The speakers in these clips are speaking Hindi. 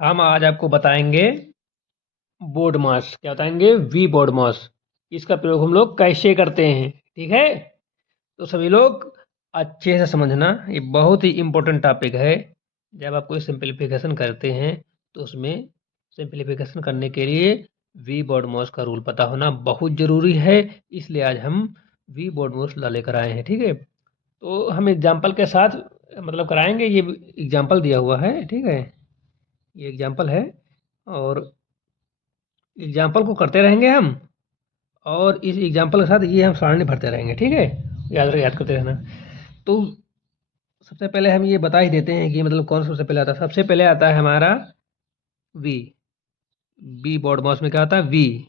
हम आज आपको बताएंगे बोर्ड मास। क्या बताएंगे? वी बोर्ड मास। इसका प्रयोग हम लोग कैसे करते हैं, ठीक है? तो सभी लोग अच्छे से समझना, ये बहुत ही इम्पोर्टेंट टॉपिक है। जब आप कोई सिंपलीफिकेशन करते हैं तो उसमें सिंपलीफिकेशन करने के लिए वी बोर्ड मास का रूल पता होना बहुत ज़रूरी है। इसलिए आज हम वी बोर्ड मास लेकर आए हैं, ठीक है? तो हम एग्जाम्पल के साथ मतलब कराएंगे। ये एग्जाम्पल दिया हुआ है, ठीक है? ये एग्जाम्पल है और एग्जाम्पल को करते रहेंगे हम, और इस एग्जाम्पल के साथ ये हम सारणी भरते रहेंगे, ठीक है? याद करते रहना। तो सबसे पहले हम ये बता ही देते हैं कि मतलब कौन सबसे पहले आता है। सबसे पहले आता है हमारा वी। बी बोर्ड मास में क्या आता है? वी।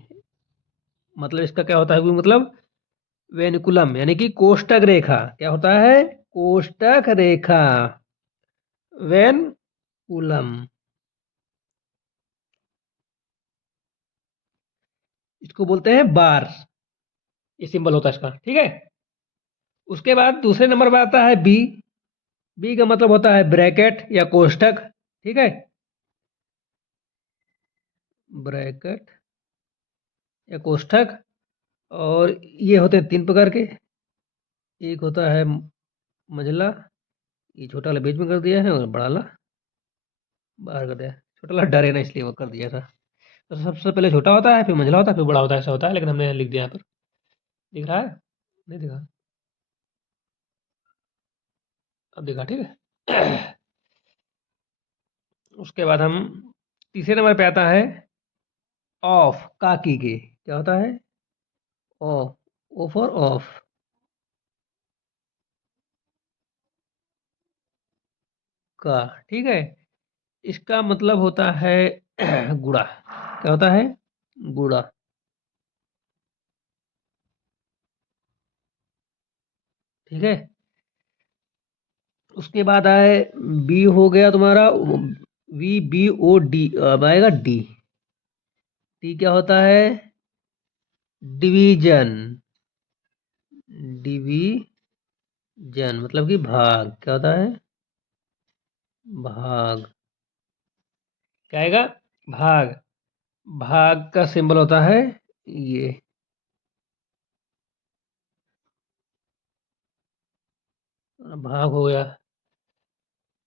मतलब इसका क्या होता है? वी मतलब वेनिकुलम, यानी कि कोष्टक रेखा। क्या होता है? कोष्टक रेखा, वेनकुलम। इसको बोलते हैं बार। ये सिंबल होता है इसका, ठीक है? उसके बाद दूसरे नंबर पर आता है बी। बी का मतलब होता है ब्रैकेट या कोष्टक, ठीक है? ब्रैकेट या कोष्ठक। और ये होते हैं तीन प्रकार के। एक होता है मझला, ये छोटा वाला बीच में कर दिया है और बड़ा वाला बाहर कर दिया है। छोटा वाला डरे ना इसलिए वो कर दिया था। तो सबसे पहले छोटा होता है, फिर मझला होता है, फिर बड़ा होता है, ऐसा होता है। लेकिन हमने यहाँ लिख दिया यहाँ पर। दिख रहा है? नहीं दिखा? अब दिखा, ठीक है? उसके बाद हम तीसरे नंबर पे आता है ऑफ, काकी के। क्या होता है? ऑफ। ओ फॉर ऑफ, का, ठीक है? इसका मतलब होता है गुड़ा। क्या होता है? गुड़ा, ठीक है? उसके बाद आए बी, हो गया तुम्हारा वी बी ओ डी। अब आएगा डी। डी क्या होता है? डिवीजन। डिवीजन मतलब कि भाग। क्या होता है? भाग। क्या आएगा? भाग। भाग का सिंबल होता है ये। भाग हो गया।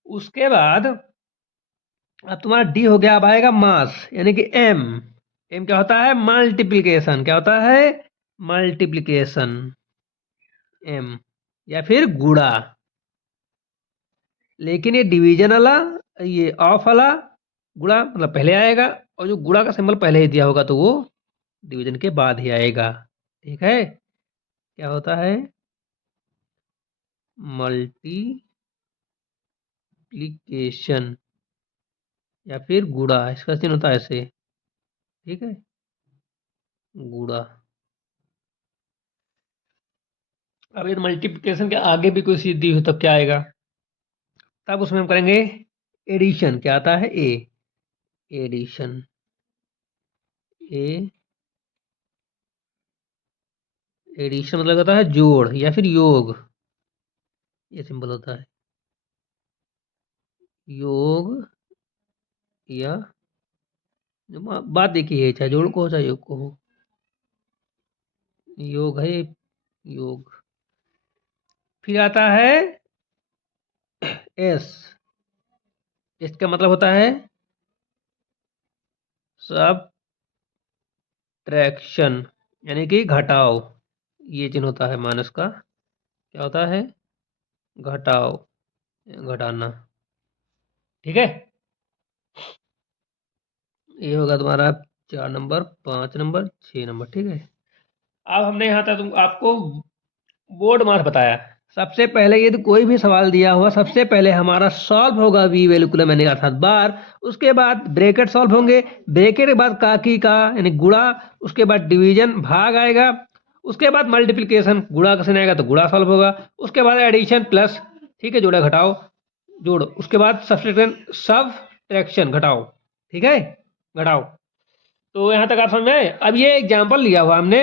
उसके बाद अब तुम्हारा डी हो गया। अब आएगा मास, यानी कि एम। एम क्या होता है? मल्टीप्लिकेशन। क्या होता है? Multiplication, M. या फिर गुणा। लेकिन ये डिवीजन वाला, ये ऑफ वाला गुणा मतलब पहले आएगा, और जो गुणा का सिंबल पहले ही दिया होगा तो वो डिवीजन के बाद ही आएगा, ठीक है? क्या होता है? मल्टीप्लिकेशन या फिर गुणा। इसका चिन्ह होता है ऐसे, ठीक है? गुणा। अब ये मल्टीप्लिकेशन के आगे भी कोई चीज दी हो तब क्या आएगा? तब उसमें हम करेंगे एडिशन। क्या आता है? ए। एडिशन, ए। एडिशन मतलब होता है जोड़ या फिर योग। ये सिंबल होता है योग, या जो बात देखी है, चाहे जोड़ को हो चाहे योग को हो, योग है, योग। फिर आता है एस। इसका मतलब होता है सबट्रैक्शन, यानी कि घटाव। ये चिन्ह होता है माइनस का। क्या होता है? घटाव, घटाना, ठीक है? ये होगा तुम्हारा 4 नंबर, 5 नंबर, 6 नंबर, ठीक है? अब हमने यहाँ तक आपको बोर्ड मास बताया। सबसे पहले यदि कोई भी सवाल दिया हुआ, सबसे पहले हमारा सॉल्व होगा वी वेलिकुलम यानी अर्थात बार। उसके बाद ब्रैकेट सॉल्व होंगे। ब्रैकेट के बाद काकी का यानी गुणा। उसके बाद डिवीजन भाग आएगा। उसके बाद मल्टीप्लिकेशन, गुणा का आएगा तो गुणा सॉल्व होगा। उसके बाद एडिशन प्लस, ठीक है? जोड़ा घटाओ, जोड़। उसके बाद सब्ट्रैक्शन घटाओ, ठीक है? घटाओ। तो यहाँ तक आप समझ में आए? अब ये एग्जाम्पल लिया हुआ हमने,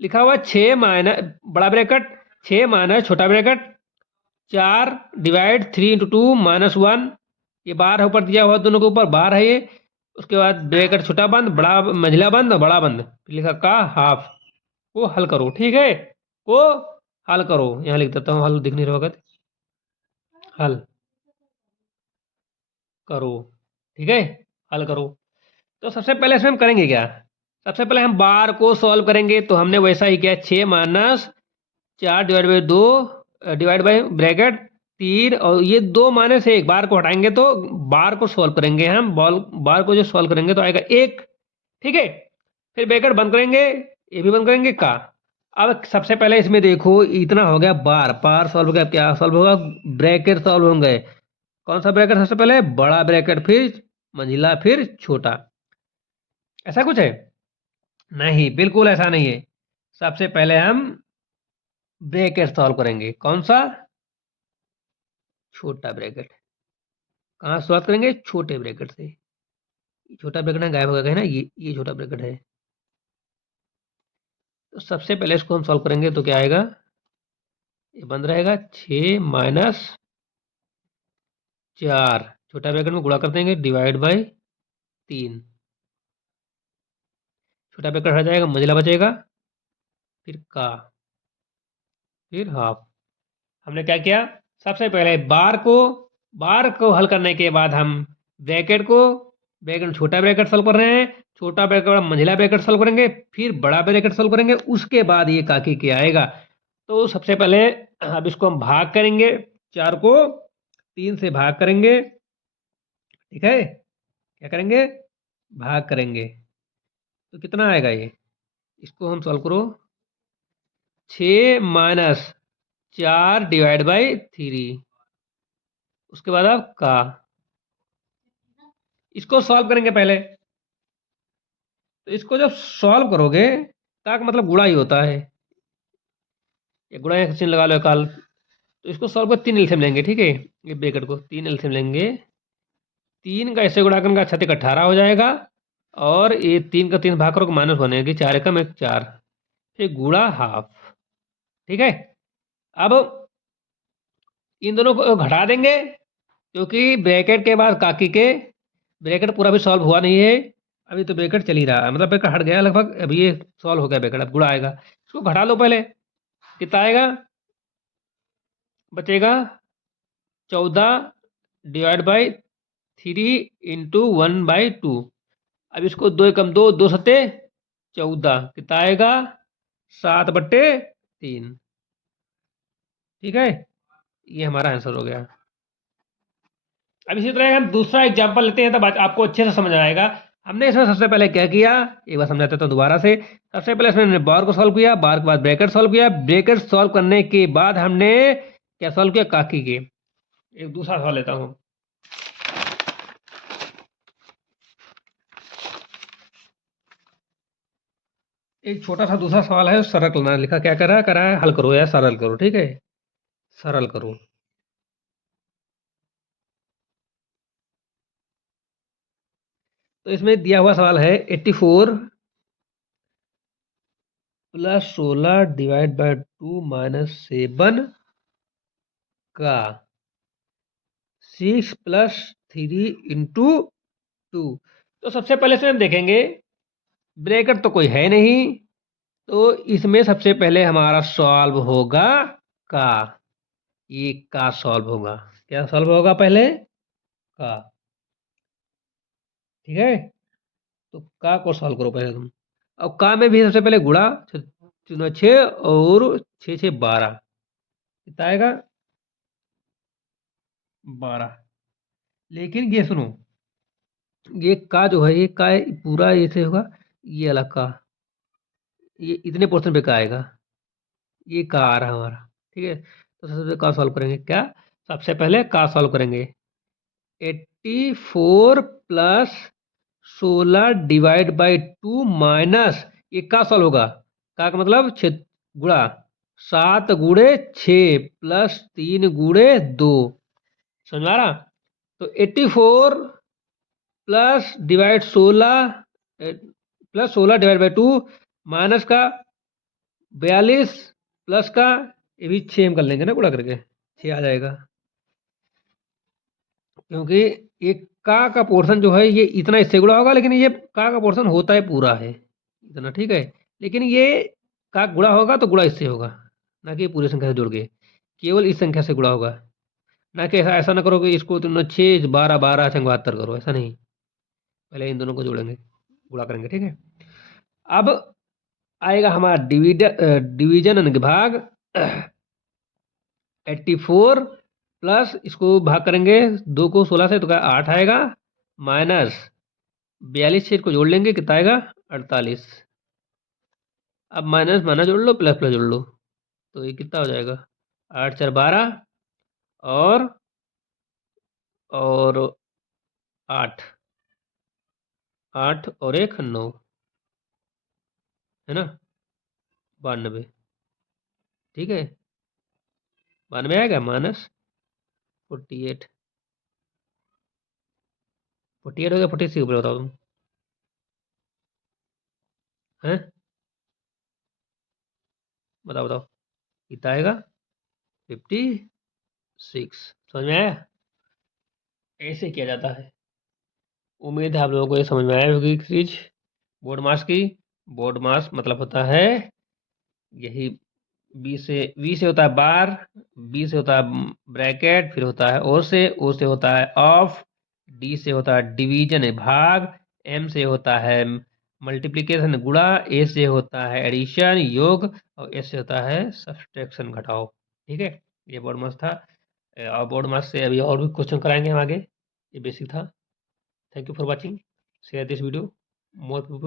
लिखा हुआ 6 माइनस बड़ा ब्रैकेट, 6 माइनस छोटा ब्रैकेट, 4 डिवाइड 3 इंटू 2 -1, ये बार है ऊपर दिया हुआ, दोनों के ऊपर बार है ये। उसके बाद ब्रैकेट छोटा बंद, बड़ा मंझला बंद, बड़ा बंद, फिर लिखा का हाफ। को हल करो, ठीक है, को हल करो। यहाँ लिख देता हूँ, हल दिख नहीं रहा होगा, हल करो, ठीक है, हल करो। तो सबसे पहले इसमें हम करेंगे क्या? सबसे पहले हम बार को सॉल्व करेंगे, तो हमने वैसा ही किया, 6 - 4 divide by 2 divide by bracket 3, और ये 2 माइनस 1 बार को हटाएंगे तो बार को सॉल्व करेंगे हम, बार को जो सॉल्व करेंगे तो आएगा 1, ठीक है। फिर ब्रैकेट बंद करेंगे, ये भी बंद करेंगे का। अब सबसे पहले इसमें देखो, इतना हो गया बार, बार सॉल्व हो गया, क्या सॉल्व होगा? ब्रैकेट सॉल्व होंगे। कौन सा ब्रैकेट? सबसे पहले बड़ा ब्रैकेट, फिर मंझिला, फिर छोटा। ऐसा कुछ है? नहीं, बिल्कुल ऐसा नहीं है। सबसे पहले हम ब्रैकेट सॉल्व करेंगे। कौन सा? छोटा ब्रैकेट। कहाँ शुरुआत करेंगे? छोटे ब्रैकेट से। छोटा ब्रैकेट ना गायब हो गया है ना, ये छोटा ब्रैकेट है। तो सबसे पहले इसको हम सॉल्व करेंगे तो क्या आएगा? ये बंद रहेगा, 6 - 4, छोटा ब्रैकेट में गुणा कर देंगे, डिवाइड बाई 3, छोटा ब्रैकेट हट जाएगा, मंझला बचेगा, फिर का, फिर हाफ। हमने क्या किया? सबसे पहले बार को हल करने के बाद हम ब्रैकेट को, ब्रैकेट छोटा ब्रैकेट सॉल्व कर रहे हैं, छोटा ब्रैकेट मंझला ब्रैकेट सॉल्व करेंगे, फिर बड़ा ब्रैकेट सॉल्व करेंगे, उसके बाद ये काकी के आएगा। तो सबसे पहले अब इसको हम भाग करेंगे, 4 को 3 से भाग करेंगे, ठीक है। क्या करेंगे? भाग करेंगे, तो कितना आएगा ये? इसको हम सॉल्व करो, 6 - 4 डिवाइड बाई 3, उसके बाद आप का। इसको सॉल्व करेंगे पहले, तो इसको जब सॉल्व करोगे, का मतलब गुणा ही होता है, ये गुणा का चिन्ह लगा लो काल। तो इसको सॉल्व कर 3 एलसीएम लेंगे, ठीक है, ये ब्रैकेट को 3 एलसीएम लेंगे, 3 का ऐसे गुणा करने का 6 18 हो जाएगा, और ये 3 का 3 भाग करो, माइनस बनेगी, 4 एकम 1 4, फिर गुणा हाफ, ठीक है। अब इन दोनों को घटा देंगे, क्योंकि ब्रैकेट के बाद काकी के, ब्रैकेट पूरा भी सॉल्व हुआ नहीं है, अभी तो ब्रैकेट चल ही रहा है, मतलब ब्रैकेट हट गया लगभग, अभी ये सॉल्व हो गया ब्रैकेट, अब गुणा आएगा, इसको घटा लो पहले, कितना आएगा? बचेगा 14 डिवाइड बाई 3 इंटू 1/2। अब इसको 2 एकम 2, 2 सत्ते 14, कितना आएगा? 7/3, ठीक है, ये हमारा आंसर हो गया। अब इसी तरह हम दूसरा एग्जांपल लेते हैं, तब आपको अच्छे से समझ आएगा। हमने इसमें सबसे पहले क्या किया, एक बार समझाते तो दोबारा से। सबसे पहले इसमें हमने बार को सॉल्व किया, बार के बाद ब्रैकेट सॉल्व किया, ब्रैकेट सॉल्व करने के बाद हमने क्या सॉल्व किया? काकी के। एक दूसरा सवाल लेता हूं, एक छोटा सा दूसरा सवाल है, सरल करना लिखा, क्या करा है? हल करो या सरल करो, ठीक है, सरल करो। तो इसमें दिया हुआ सवाल है, 84 + 16 डिवाइड बाय 2 - 7 का 6 + 3 इंटू 2। तो सबसे पहले से हम देखेंगे, ब्रैकेट तो कोई है नहीं, तो इसमें सबसे पहले हमारा सॉल्व होगा का। ये का सॉल्व होगा, क्या सॉल्व होगा पहले? का, ठीक है। तो का को सॉल्व करो पहले तुम। अब का में भी सबसे पहले गुणा, 6 और 6 6 12, कितना आएगा? 12। लेकिन ये सुनो, ये का जो है, ये का पूरा ऐसे होगा, ये अलग का, ये इतने पोर्शन पे का आएगा, ये का आ रहा है हमारा, ठीक है। तो सबसे पहले का सॉल्व करेंगे, क्या? सबसे पहले का सॉल्व करेंगे, 84 + 16 डिवाइड बाई 2 माइनस, ये का सॉल्व होगा, का मतलब 6 गुणा, 7 गुणे 6 प्लस 3 गुणे 2, समझ में आ रहा? तो 84 plus divide 16 plus 16 divide by 2 minus का 42 प्लस का, ये भी 6 हम कर लेंगे ना गुणा करके, 6 आ जाएगा, क्योंकि ये का पोर्शन जो है ये इतना इससे गुणा होगा, लेकिन ये का पोर्शन होता है पूरा है इतना, ठीक है। लेकिन ये का गुणा होगा तो गुणा इससे होगा, ना कि पूरी संख्या से जुड़ के, केवल इस संख्या से गुणा होगा। ना कि ऐसा ऐसा ना करो कि इसको तुमने 6 12 12 संग 72 करो, ऐसा नहीं। पहले इन दोनों को जोड़ेंगे, गुणा करेंगे, ठीक है। अब आएगा हमारा डिवीजन यानी कि भाग। 84 प्लस इसको भाग करेंगे 2 को 16 से तो क्या 8 आएगा, माइनस 42 से इसको जोड़ लेंगे, कितना आएगा 48। अब माइनस माइनस जोड़ लो, प्लस प्लस जोड़ लो, तो ये कितना हो जाएगा 8 4 12 और 8 8 और 1 9, है ना, 92, ठीक है। 92 आएगा माइनस 48। 48 हो गया, 46 ऊपर बताओ तुम, हैं, बताओ बताओ कितना आएगा 56। समझ में आया? ऐसे किया जाता है। उम्मीद है आप लोगों को ये समझ में आया होगी चीज। बोर्ड मास की, बोर्ड मास मतलब होता है यही, वी से होता है बार, बी से होता है ब्रैकेट, फिर होता है ओ से होता है ऑफ, डी से होता है डिवीजन है भाग, एम से होता है मल्टीप्लिकेशन गुणा, ए से होता है एडिशन योग, और एस से होता है सब्सट्रैक्शन घटाओ, ठीक है। ये बोर्ड मास था। और बोर्ड मास से अभी और भी क्वेश्चन कराएंगे हम आगे। ये बेसिक था। Thank you for watching, share this video more people.